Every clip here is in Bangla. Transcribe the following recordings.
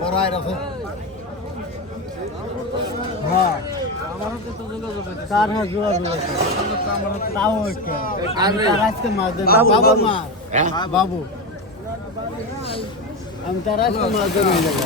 বড় এরকম হ্যাঁ। কার হাত যোগাযোগ আছে। তাও একটা আমি তার আজকে মাছ বাবু মা। বাবু। আমি তার আজকে মাছ দেবো। এই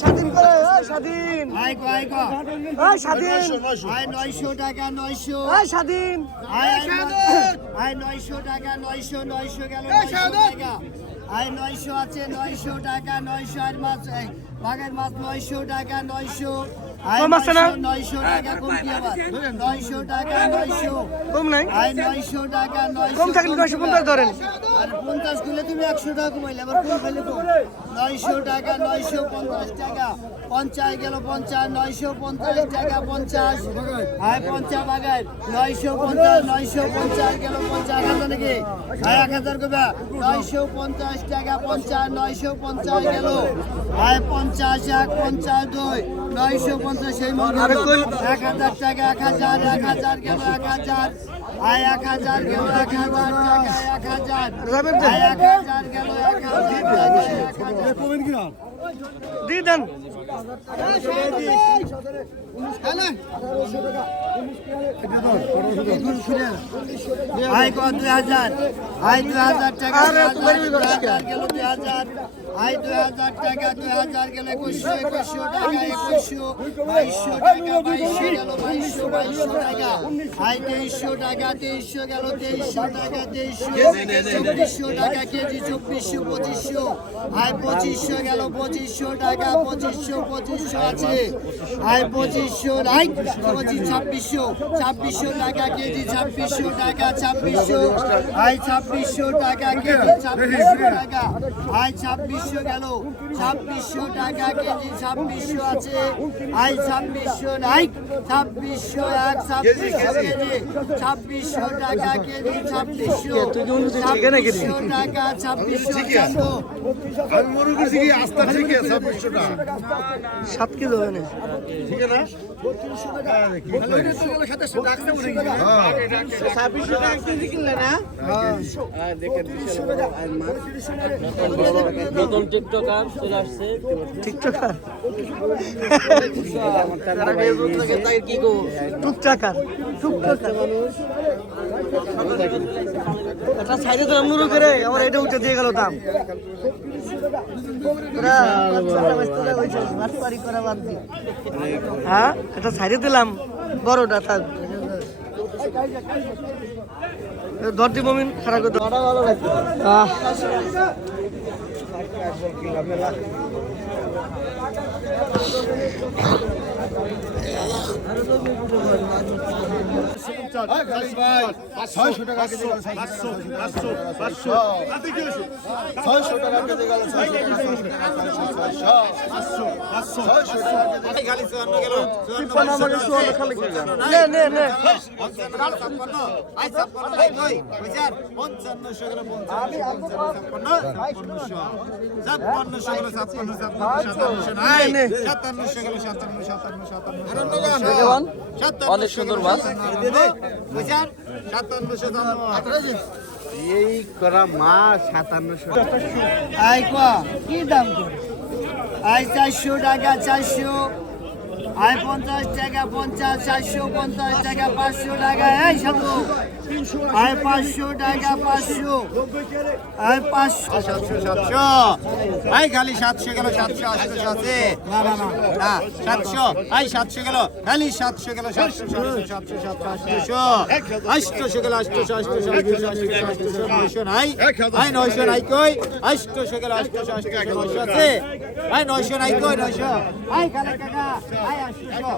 স্বাধীন করে এই স্বাধীন। নয়শো টাকা নয়শো। এই স্বাধীন। নয়শো টাকা নয়শো নয়শো গেল টাকা। আয় নয়শো আছে নয়শো টাকা নয়শো আর মাছ বাঘের মাছ নয়শো টাকা নয়শো। কম আছে না? কম কি আবার? টাকা নয়শো। কম নাই? কম থাকলে নয়শো পঞ্চাশ ধরেন। আর পঞ্চাশ করলে তুমি একশো টাকা কমাইলে আবার কম ফেলে নয়শো টাকা নয়শো পঞ্চাশ টাকা। পঞ্চাশ গেল পঞ্চাশ নয়শো পঞ্চাশ টাকা পঞ্চাশ। আয় পঞ্চাশ বাগায় নয়শো পঞ্চাশ নয়শো পঞ্চাশ গেল পঞ্চাশ। হাজার নাকি? আয় এক হাজার কবে নয়শো পঞ্চাশ টাকা পঞ্চাশ নয়শো পঞ্চাশ গেল। আয় পঞ্চাশ এক পঞ্চাশ দুই। নয়শো পঞ্চাশ সেই মনে এক হাজার টাকা এক হাজার এক হাজার গেল এক হাজার। আয় এক হাজার গেল এক হাজার টাকা। হাজার। এক হাজার গেল এক হাজার দিয়ে দেন। আয় কত দুই হাজার আয় দুই হাজার টাকা গেল দুই হাজার আয় দুই হাজার টাকা দুই হাজার গেল একুশশো একুশশো টাকা একুশশো বাইশশো টাকা বাইশশো গেল বাইশশো বাইশশো টাকা আয় তেইশশো টাকা তেইশশো গেল তেইশশো টাকা তেইশশো চব্বিশশো টাকা কেজি চব্বিশশো পঁচিশশো আয় পঁচিশশো গেল পঁচিশশো টাকা পঁচিশশো পঁচিশশো আছে। আয় পঁচিশশো আয় পঁচিশ ছাব্বিশশো ছাব্বিশশো টাকা কেজি ছাব্বিশশো টাকা ছাব্বিশশো। আয় ছাব্বিশশো টাকা কেজি ছাব্বিশশো টাকা। আয় ছাব্বিশশো গেল ছাব্বিশশো টাকা কেজি ছাব্বিশশো আছে। আয় ছাব্বিশশো নাই ছাব্বিশশো এক ছাব্বিশশো কেজি ছাব্বিশশো টাকা কেজি ছাব্বিশশো? ছাব্বিশশো টাকা ছাব্বিশশো চন্দ্র মনে ছাব্বিশশো টাকা সাত কিলো হবে ঠিক আছে? নতুন টিকটকার। চলে আসছে টিকটকার। কি টুকটাকার। টুকটাকার এটা সাইডে তো আমনুরু করে আমার এটা উঠে দিয়ে গেল দাম। হ্যাঁ এটা সাইডে দিলাম। বড়টা থাক। ধর দি মমিন খারাপ করে ভালো ছয়শো টাকা কেজি গেল ছয়শো টাকা কেজি গেল। অনেক সুন্দর মাছ এই করা মা সাতান্নশো আই কি দাম করে? আই চারশো টাকা, চারশো। আই পঞ্চাশ টাকা, পঞ্চাশ, চারশো পঞ্চাশ টাকা, পাঁচশো টাকা। এই সাতশো আই পাঁচশো টাকা পাঁচশো। আই পাঁচশো। সাতশো সাতশো আই খালি সাতশো গেল সাতশো আটশো আছে না না না। না সাতশো। আই সাতশো গেল খালি সাতশো গেল সাতশো সাতশো সাতশো আটশো আষ্টশো গেল আষ্টশো আষ্টশো আষ্টশো আষ্টশো আষ্টশো নয়শো নাই। আই নয়শো নাই কই? আষ্টশো গেল আষ্টশো আষ্টশো নয়শো আছে। আই নয়শো নাই কই নয়শো? আই খালি টাকা আই আষ্টশো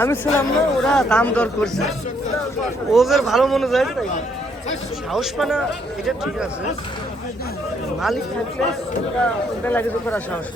আমি ছিলাম না ওরা দাম দর করছে। ওদের ভালো মনে যায় সাহস এটা ঠিক আছে। মালিক থাকলে লাগে তো করা সাহস